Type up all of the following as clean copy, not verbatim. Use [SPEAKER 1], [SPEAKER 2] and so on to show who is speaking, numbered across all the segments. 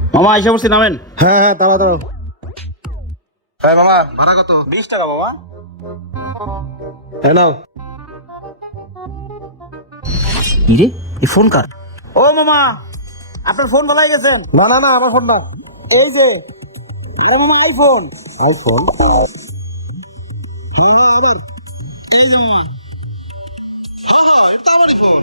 [SPEAKER 1] মামা এসে বসছি, নামেন।
[SPEAKER 2] হ্যাঁ হ্যাঁ, দাঁড়াও দাঁড়াও।
[SPEAKER 3] হ্যাঁ মামা,
[SPEAKER 2] ভাড়া কত?
[SPEAKER 3] 20 টাকা মামা।
[SPEAKER 2] হ্যাঁ নাও।
[SPEAKER 1] কি রে, এই ফোন কার? ও মামা, আপনার ফোন বলাই গেছেন।
[SPEAKER 2] না না না, আমার ফোন না।
[SPEAKER 1] এই যে মামা আইফোন।
[SPEAKER 2] আইফোন? হ্যাঁ হ্যাঁ, আবার
[SPEAKER 1] এই যে মামা।
[SPEAKER 3] হ্যাঁ, এটা আমারই ফোন।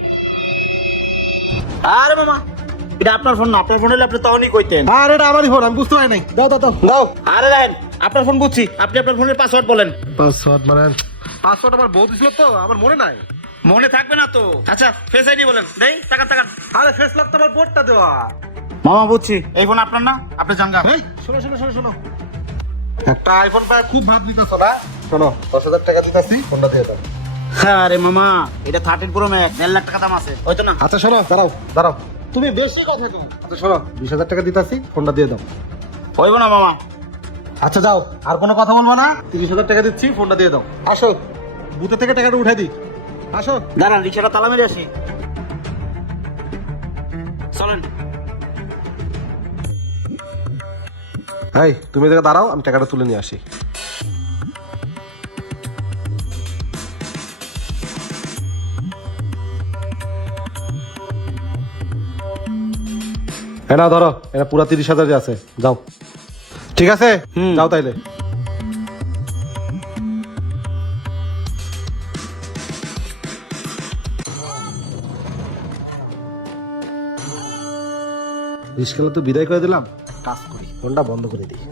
[SPEAKER 1] আরে মামা, এটা আপনার ফোন না। আপনার ফোন হলে আপনি তখনই কইতেন।
[SPEAKER 2] আর এটা আমারই ফোন, আমি বুঝতে পারি নাই। দাও দাও দাও দাও।
[SPEAKER 1] আরে রাখেন, আপনার ফোন বুঝছি। আপনি আপনার ফোনের পাসওয়ার্ড বলেন।
[SPEAKER 2] পাসওয়ার্ড মানে? পাসওয়ার্ড আমার বউ দিছিল তো, আমার মনে নাই।
[SPEAKER 1] মনে থাকবে না তো? আচ্ছা, ফেস আইডি বলেন। দেই, টাকা টাকা।
[SPEAKER 2] আরে ফেস লক তো আমার বোর্ডটা দেওয়া।
[SPEAKER 1] মামা বুঝছি, এই ফোন আপনার না, আপনি জানগা।
[SPEAKER 2] এই, শোনো শোনো শোনো শোনো, একটা আইফোন পায় খুব ভাব নিতেছো না। শোনো, 10,000 টাকা দিতেছি, ফোনটা দিয়ে দাও।
[SPEAKER 1] আরে মামা, এটা 13 প্রো ম্যাক্স, 1.5 লাখ টাকা দাম আছে, হয়তো না?
[SPEAKER 2] আচ্ছা শোনো, দাঁড়াও দাঁড়াও, তুমি বেশি কথা তো। আচ্ছা শোনো, 20,000 টাকা দিতেছি, ফোনটা দিয়ে দাও।
[SPEAKER 1] হইব না মামা।
[SPEAKER 2] আচ্ছা যাও, আর কোনো কথা বলবো না। 30,000 টাকা দিচ্ছি, ফোনটা দিয়ে দাও। আসো, বুথে থেকে টাকাটা উঠাই দিই। আসো।
[SPEAKER 1] দাঁড়ান, রিক্সাটা তালা মেরে আসি। চলেন।
[SPEAKER 2] এই, তুমি এদিকে দাঁড়াও, আমি টাকাটা তুলে নিয়ে আসি। এটা ধরো, এটা পুরা 30,000 আছে, যাও। ঠিক আছে, যাও তাইলে। রিস্কালে তো বিদায় করে দিলাম, কাজ করি, ফোনটা বন্ধ করে দিই।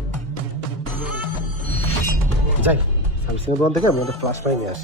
[SPEAKER 2] যাই, সার্ভিসিং এর দোকান থেকে আমি একটা ফ্লাশ পাই নিয়ে আসি।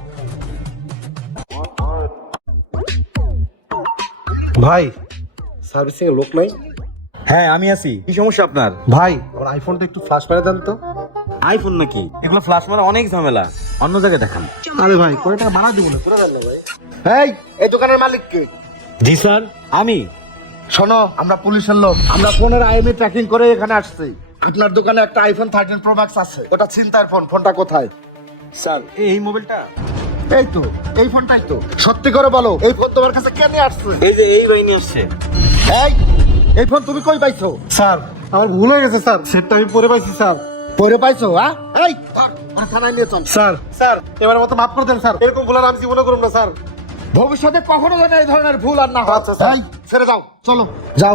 [SPEAKER 2] ভাই, সার্ভিসিং এর লোক নাই?
[SPEAKER 3] হ্যাঁ আমি আছি, কি সমস্যা আপনার?
[SPEAKER 2] ভাই, আমার আইফোনটা একটু ফ্লাশ মেরে দেন তো।
[SPEAKER 3] আইফোন নাকি? এগুলো ফ্লাশ মারা অনেক ঝামেলা, অন্য জায়গায় দেখান।
[SPEAKER 2] আরে ভাই, কয় টাকা ভাড়া দিব না, পুরো দেন না ভাই। এই দোকানের মালিক কে?
[SPEAKER 3] জি স্যার, আমি।
[SPEAKER 2] শোনো, আমরা পুলিশের লোক, আমরা ফোনের আইএমই ট্র্যাকিং করে এখানে আসছি। আপনার দোকানে একটা আইফোন 13 প্রো ম্যাক্স আছে, ওটা ছিনতাইয়ের ফোন। ফোনটা কোথায়?
[SPEAKER 3] স্যার এই মোবাইলটা,
[SPEAKER 2] এই তো, এই ফোনটাই তো। সত্যি করে বলো, এই ফোন তোমার কাছে কেন আসছে?
[SPEAKER 3] এই যে এই বাহিনী আসছে।
[SPEAKER 2] এই, এই ফোন তুমি কই পাইছো? স্যার, আমার ভুল হয়ে গেছে স্যার, সেটটা আমি পরে পাইছি স্যার। পরে পাইছো? হ্যাঁ, এই আর থানায় নিয়ে চল। স্যার স্যার, এবারের মতো মাফ করে দেন স্যার, এরকম ভুল আর আমি জীবনে করব না স্যার। ভবিষ্যতে কখনো যেন এই ধরনের ভুল আর না হয়। আচ্ছা স্যার, ছেড়ে যাও, চলো যাও।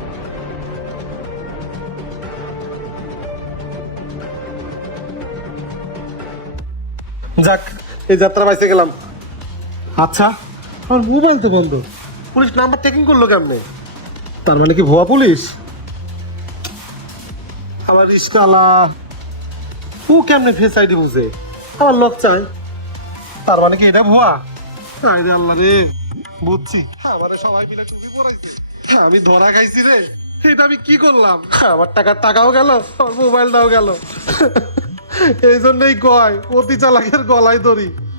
[SPEAKER 2] যাক, এই যাত্রা বাইসে গেলাম। আচ্ছা, আমার মোবাইল তো বন্ধ, পুলিশ নাম্বার চেকিং করলো কেমনে? তার মানে কি ভুয়া পুলিশ? আমার রিস্কালা ও কেমনে ফেস আইডি বুঝে? আমার লোক চাই, তার মানে কি এটা ভুয়া? আরে আল্লাহ রে, বুঝছি, আমারে সবাই মিলে টুপি পরাইছে, আমি ধরা খাইছি রে। এটা আমি কি করলাম? আমার টাকাও গেল, মোবাইলটাও গেল। এই জন্যই কয় অতি চালাকের গলায় দড়ি।